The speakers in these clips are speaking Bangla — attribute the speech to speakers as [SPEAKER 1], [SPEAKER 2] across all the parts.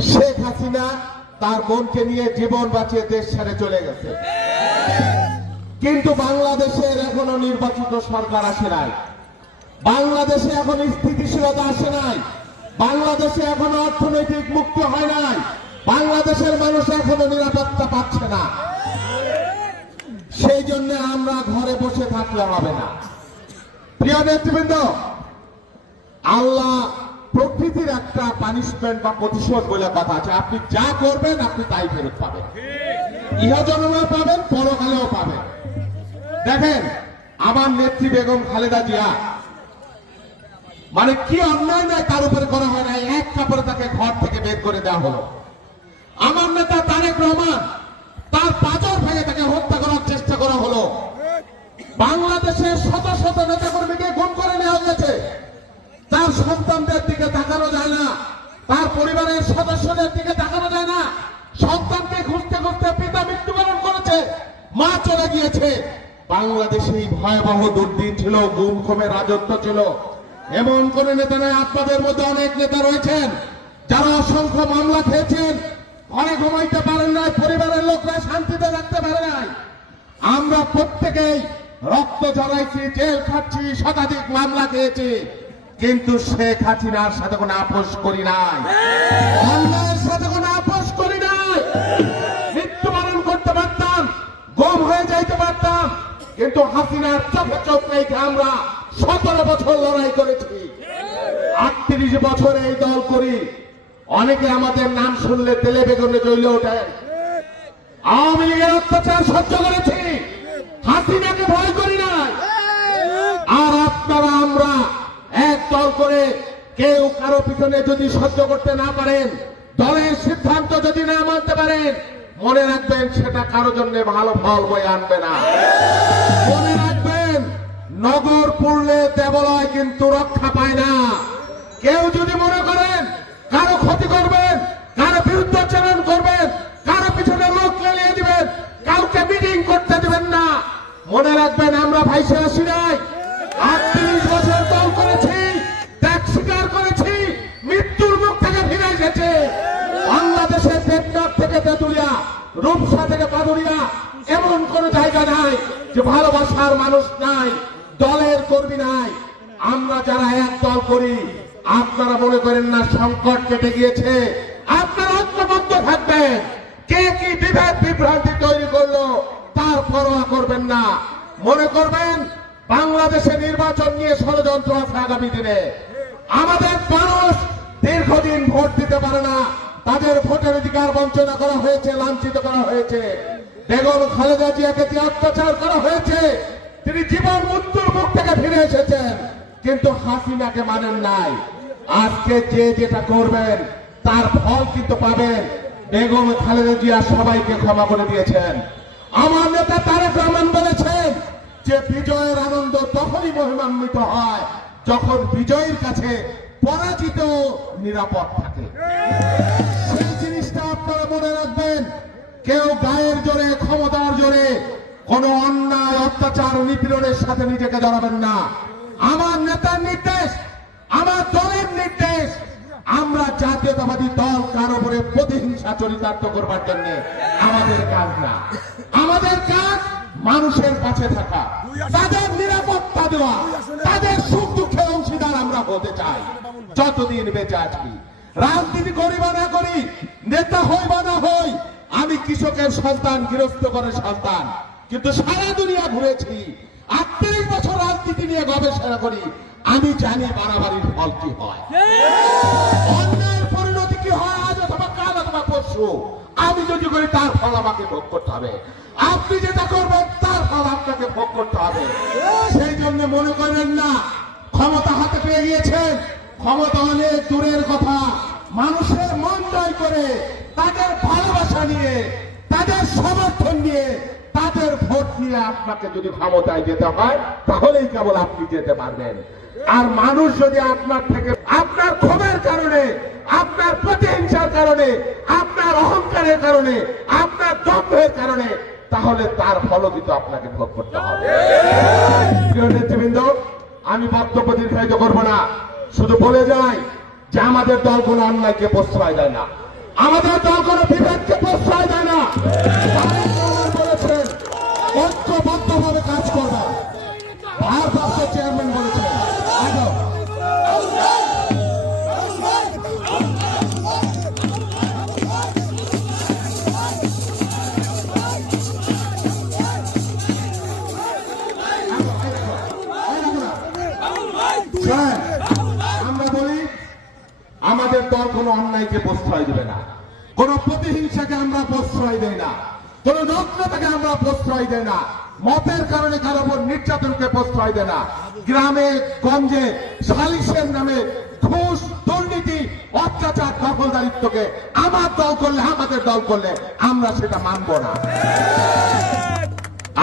[SPEAKER 1] শেখ হাসিনা তার বোনকে নিয়ে জীবন বাঁচিয়ে দেশ ছেড়ে চলে গেছে। কিন্তু বাংলাদেশের এখনও নির্বাচিত সরকার আসে নাই। বাংলাদেশে এখন স্থিতিশীলতা আসে নাই। বাংলাদেশে এখনও অর্থনৈতিক মুক্তি হয় নাই। বাংলাদেশের মানুষ এখনও নিরাপত্তা পাচ্ছে না। সেই জন্য আমরা ঘরে বসে থাকলে হবে না। প্রিয় নেতৃবৃন্দ, আল্লাহ প্রকৃতির একটা পানিশমেন্ট বা প্রতিশোধ বলে কথা আছে। আপনি যা করবেন, আপনি তাই ফেরত পাবেন। ইহজন্মেও পাবেন, পরকালেও পাবেন। দেখেন, আমার নেত্রী বেগম খালেদা জিয়া মানে কি অন্যায় নয় তার উপরে করা হয় না, এক কাপড়ে তাকে ঘর থেকে বের করে দেওয়া হলো। আমার নেতা তারেক রহমান তার পাঁচর ভেঙে তাকে হত্যা করার চেষ্টা করা হলো বাংলাদেশের শত শত নেতাকর্মীকে গুম করে নেওয়া হয়েছে তার সন্তানদের দিকে তাকানো যায় না তার পরিবারের সদস্যদের দিকে তাকানো যায় না। সন্তানকে খুঁজতে খুঁজতে পিতা মৃত্যুবরণ করেছে। মা চলে গিয়েছে। বাংলাদেশে ভয়াবহ দুর্দিন ছিল, গুম রাজত্ব ছিল। এমন কোন নেতা নয় আপনাদের মধ্যে অনেক নেতা রয়েছেন, যারা অসংখ্য মামলা খেয়েছেন। ঘরে ঘুমাইতে পারেন নাই, পরিবারের লোকরা শান্তিতে রাখতে পারে নাই। আমরা প্রত্যেকেই রক্ত ঝরাইছি জেল খাচ্ছি শতাধিক মামলা খেয়েছি। কিন্তু শেখ হাসিনার সাথে কোনো আপোষ করি নাই। অন্যায়ের সাথে কোনো আপোষ করি নাই। মৃত্যুবরণ করতে পারতাম, গম হয়ে যাইতে পারতাম, কিন্তু হাসিনার চোখে চোখ রেখে আমরা সতেরো বছর লড়াই করেছি। আটত্রিশ বছর এই দল করি। অনেকে আমাদের নাম শুনলে তেলে বেগুনে জ্বলে ওঠেন আওয়ামী লীগের অত্যাচার সহ্য করেছি হাসিনাকে ভয় করি নাই আর আপনারা আমরা এক দল করে কেউ পিছনে যদি সহ্য করতে না পারেন, দলের সিদ্ধান্ত যদি না মানতে পারেন, মনে রাখবেন সেটা কারও জন্য ভালো ফল বয়ে আনবে না। মনে রাখবেন, নগর পড়লে দেবলয় কিন্তু রক্ষা পায় না। কেউ যদি মনে করেন, কারও ক্ষতি করবেন, কারও বিরুদ্ধাচরণ করবেন, কারও পিছনে লোক লেলিয়ে দিবেন, কাউকে মিটিং করতে দিবেন না। মনে রাখবেন, আমরা ভাইসে আসি নাই আটত্রিশ বছর দল করেছি, ত্যাগ স্বীকার করেছি রূপসা থেকে পাদুরিয়া এমন কোন জায়গা নাই যে ভালোবাসার মানুষ নাই, দলের কর্মী নাই। আমরা যারা এক দল করি, আপনারা মনে করেন না সংকট কেটে গিয়েছে? আপনারা ঐক্যবদ্ধ থাকবেন। কে কি বিভেদ, বিভ্রান্তি তৈরি করল, তার পরোয়া করবেন না। মনে করবেন, বাংলাদেশে নির্বাচন নিয়ে ষড়যন্ত্র আছে আগামী দিনে। আমাদের মানুষ দীর্ঘদিন ভোট দিতে পারে না। তাদের ভোটের অধিকার বঞ্চনা করা হয়েছে, লাঞ্ছিত করা হয়েছে। বেগম খালেদা জিয়াকে যে অত্যাচার করা হয়েছে, তিনি জীবন মৃত্যুর মুখ থেকে ফিরে এসেছেন, কিন্তু হাসিনাকে মানেন নাই। আজকে যে যেটা করবেন, তার ফল কিন্তু পাবেন। বেগম খালেদা জিয়া সবাইকে ক্ষমা করে দিয়েছেন। আমার নেতা তারেক রহমান বলেছেন যে, বিজয়ের আনন্দ তখনই মহিমান্বিত হয় যখন বিজয়ের কাছে পরাজিত নিরাপদ থাকে। কেউ গায়ের জোরে, ক্ষমতার জোরে কোন অন্যায়, অত্যাচার, নিপীড়নের সাথে নিজেকে জড়াবেন না। আমার নেতার নির্দেশ, আমার দলের নির্দেশ, আমরা জাতীয়তাবাদী দল কার উপরে প্রতিহিংসা চরিতার্থ করবার জন্য আমাদের কাজ না। আমাদের কাজ মানুষের কাছে থাকা, তাদের নিরাপত্তা দেওয়া, তাদের সুখ দুঃখের অংশীদার আমরা হতে চাই। যতদিন বেঁচে আছি, রাজনীতি করি বা না করি, নেতা হই বা না হই আমি কৃষকের সন্তান, গৃহস্থ করে সন্তান। কিন্তু সারা দুনিয়া ঘুরেছি। আটত্রিশ বছর রাজনীতি নিয়ে গবেষণা করি। আমি জানি বাড়াবাড়ির ফল কি হয়। অন্যায়ের পরিণতি কি হয় আজ অথবা কাল অথবা পরশু। আমি যদি করি, তার ফল আমাকে ভোগ করতে হবে। আপনি যেটা করবেন, তার ফল আপনাকে ভোগ করতে হবে। সেই জন্য মনে করেন না, ক্ষমতা হাতে পেয়ে গিয়েছেন। ক্ষমতা অনেক দূরের কথা। মানুষের মন জয় করে তাদের ভালোবাসা নিয়ে, তাদের সমর্থন নিয়ে, তাদের ভোট নিয়ে আপনাকে যদি ক্ষমতায় যেতে হয়, তাহলেই কেবল আপনি যেতে পারবেন। আর মানুষ যদি আপনার থেকে, আপনার ক্ষোভের কারণে, আপনার প্রতিহিংসার কারণে, আপনার অহংকারের কারণে, আপনার দম্ভের কারণে, তাহলে তার ফলও কিন্তু আপনাকে ভোগ করতে হবে। নেতৃবৃন্দ, আমি বক্তব্য দীর্ঘায়িত করব না। শুধু বলে যাই যে আমাদের দল কোনো অন্যায়কে প্রশ্রয় দেয় না। আমাদের দল কোনো বিভেদকে প্রশ্রয় দেয় না বলেছেন কাজ করবে ভারপ্রাপ্ত চেয়ারম্যান বলেছেন আসো। আমাদের দল কোনো অন্যায়কে প্রশ্রয় দেবে না। কোন প্রতিহিংসাকে আমরা প্রশ্রয় দেই না। কোন নগ্নতাকে আমরা প্রশ্রয় দেই না। মতের কারণে কারও উপর নির্যাতনকে প্রশ্রয় দেয় না। গ্রামে, গঞ্জে, সালিশের নামে ঘুষ, দুর্নীতি, অত্যাচার, দখলদারিত্বকে আমার দল করলে, আমাদের দল করলে আমরা সেটা মানব না।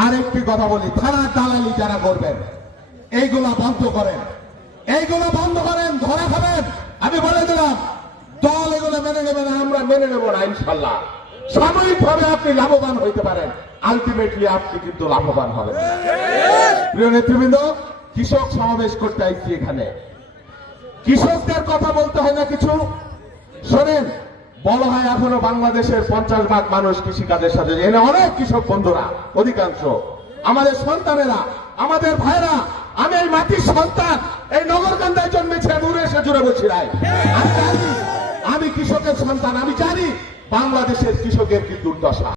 [SPEAKER 1] আরেকটি কথা বলি থানার দালালি যারা করবেন, এইগুলা বন্ধ করেন। এইগুলো বন্ধ করেন, ধরা খাবেন। আমি বলে দিলাম, দল এগুলো মেনে নেবে না, আমরা মেনে নেব না, ইনশাল্লাহ। সাময়িকভাবে আপনি লাভবান হইতে পারেন আলটিমেটলি আপনি কিন্তু লাভবান হবেন। প্রিয় নেতৃবৃন্দ, কৃষক সমাবেশ করতে আইছি এখানে। কৃষকদের কথা বলতে হয় না কিছু? শোনেন, বলা হয় এখনও বাংলাদেশের পঞ্চাশ ভাগ মানুষ কৃষিকাজের সাথে এনে অনেক কৃষক বন্ধুরা, অধিকাংশ। আমাদের সন্তানেরা, আমাদের ভাইরা আমি এই মাটির সন্তান, এই নগরকান্দায় জন্মেছে উড়ে এসে জুড়ে বসি আমি আমি কৃষকের সন্তান, আমি জানি, বাংলাদেশের কৃষকের কি দুর্দশা।